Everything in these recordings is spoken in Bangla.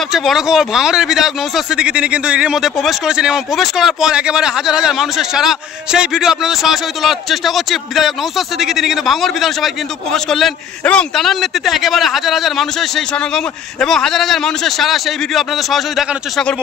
সবচেয়ে বড় খবর, ভাঙড়ের বিধায়ক নওশাদ সিদ্দিকী তিনি কিন্তু এর মধ্যে প্রবেশ করেছেন এবং প্রবেশ করার পর একেবারে হাজার হাজার মানুষের সারা, সেই ভিডিও আপনাদের সরাসরি তোলার চেষ্টা করছি। বিধায়ক নওশাদ সিদ্দিকী তিনি কিন্তু ভাঙড় বিধানসভায় কিন্তু প্রবেশ করলেন এবং তার নেতৃত্বে একেবারে হাজার হাজার মানুষের সেই সমাগম এবং হাজার হাজার মানুষের সারা, সেই ভিডিও আপনাদের সরাসরি দেখানোর চেষ্টা করব।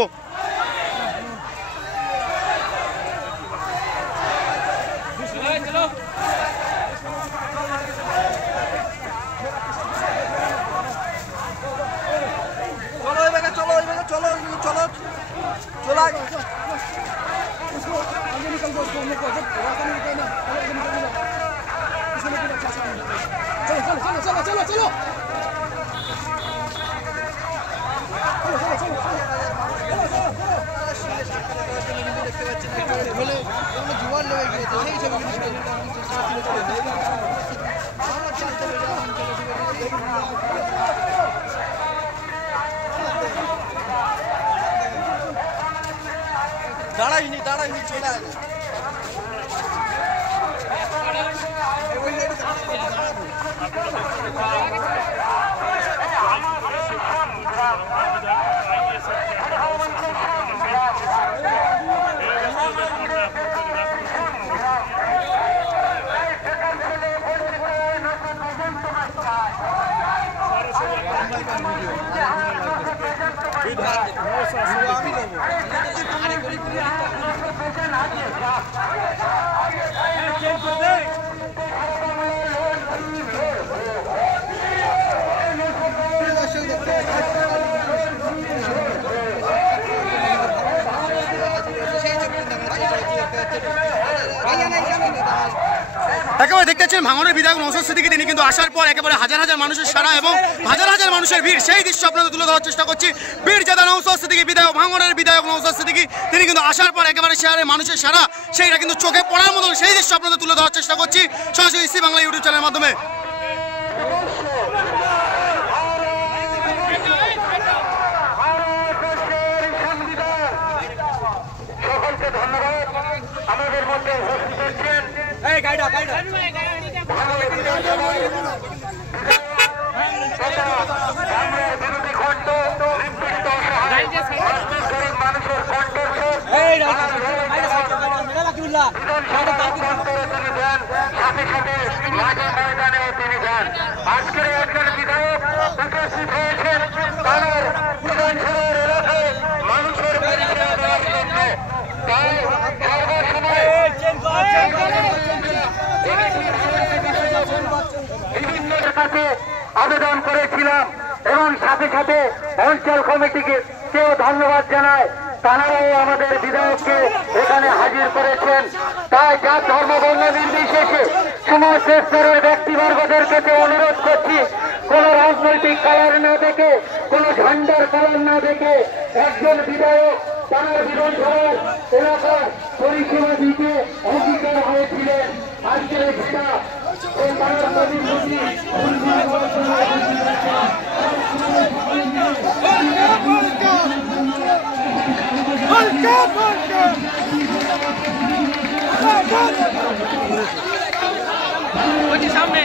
দাঁড়াইনি চলে আসে। একেবারে দেখতে পাচ্ছেন ভাঙড়ের বিধায়ক নওশাদ সিদ্দিকী তিনি কিন্তু আসার পর একেবারে হাজার হাজার মানুষের সারা এবং হাজার হাজার মানুষের ভিড়, সেই দৃশ্য আপনাদের তুলে ধরার চেষ্টা করছি। বীরজাদা নওশাদ সিদ্দিকী বিধায়ক, ভাঙড়ের বিধায়ক নওশাদ সিদ্দিকী তিনি কিন্তু আসার পর একেবারে শহরে মানুষের সারা, সেইটা কিন্তু চোখে পড়ার মতন সেই দৃশ্য আপনাদের তুলে ধরার চেষ্টা করছি সরাসরি ইসি বাংলা ইউটিউব চ্যানেলের মাধ্যমে। সকলকে ধন্যবাদ। আমাদের মধ্যে উপস্থিত হচ্ছেন বিরোধী খণ্ড নিপীড়িত অসহায় মানুষের কণ্ঠস্বর তিনি দেন, সাথে সাথে মাঠে ময়দানেও তিনি দেন। আজকের একজন বিধায়ক উপস্থিত হয়েছেন তার বিধানসভার এলাকায় মানুষের পরিচয় দেওয়ার জন্য। তাই বিভিন্নের কাছে আবেদন করেছিলাম এবং সাথে সাথে অঞ্চল কমিটিকে কেউ ধন্যবাদ জানায়, তারাও আমাদের বিধায়ককে এখানে হাজির করেছেন। তাই যার ধর্মবর্ণ নির্বিশেষে সমস্ত স্তরের ব্যক্তিবর্গদের কাছে অনুরোধ করছি, কোন রাজনৈতিক কালার না দেখে, কোন ঝান্ডার কালার না দেখে একজন বিধায়ক তার বিধানসভার এলাকার পরিষেবা দিতে অঙ্গীকার হয়েছিলেন। আজকের সেটা এই সামনে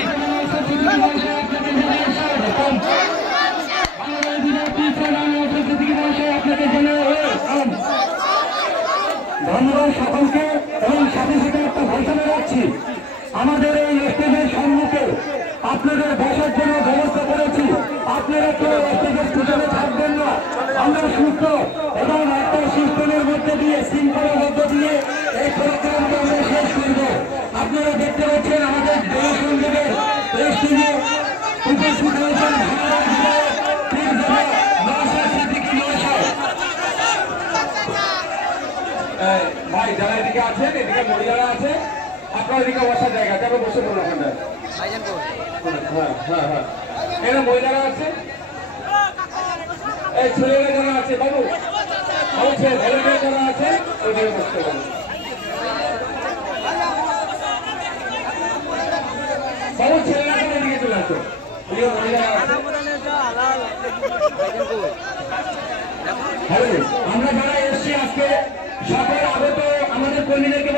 ধন্যবাদ সকলকে এবং সাথে সাথে একটা ঘোষণা রাখছি, আমাদের এই স্টেজের সম্মুখে আপনাদের বসার জন্য ব্যবস্থা করেছি। আপনারা কেউ স্টেজের পিছনে থাকবেন না। আমরা সুস্থ এবং একটা সিস্টেমের মধ্যে দিয়ে শৃঙ্খলার মধ্য দিয়ে এই প্রোগ্রামকে আমরা শেষ করব। আপনারা দেখতে পাচ্ছেন আমাদের জনসংযোগের এই স্টেজে উপস্থিত হয়েছেন ভাই, যারা এদিকে আছেন, এদিকে মহিলারা আছে, আপনার এদিকে বসার জায়গা যাবে, বসে পড়ুন ওখানটা। হ্যাঁ, এখানে মহিলারা আছে, এই ছেলেরা যারা আছে, বাবু ছেলেরা যারা আছে ওইদিকে বসতে পারেন। বাবু ছেলেরা এদিকে চলে আসো, মহিলারা আছে। আমরা যারা এসছি আজকে সকল আগত আমাদের কর্মীদেরকে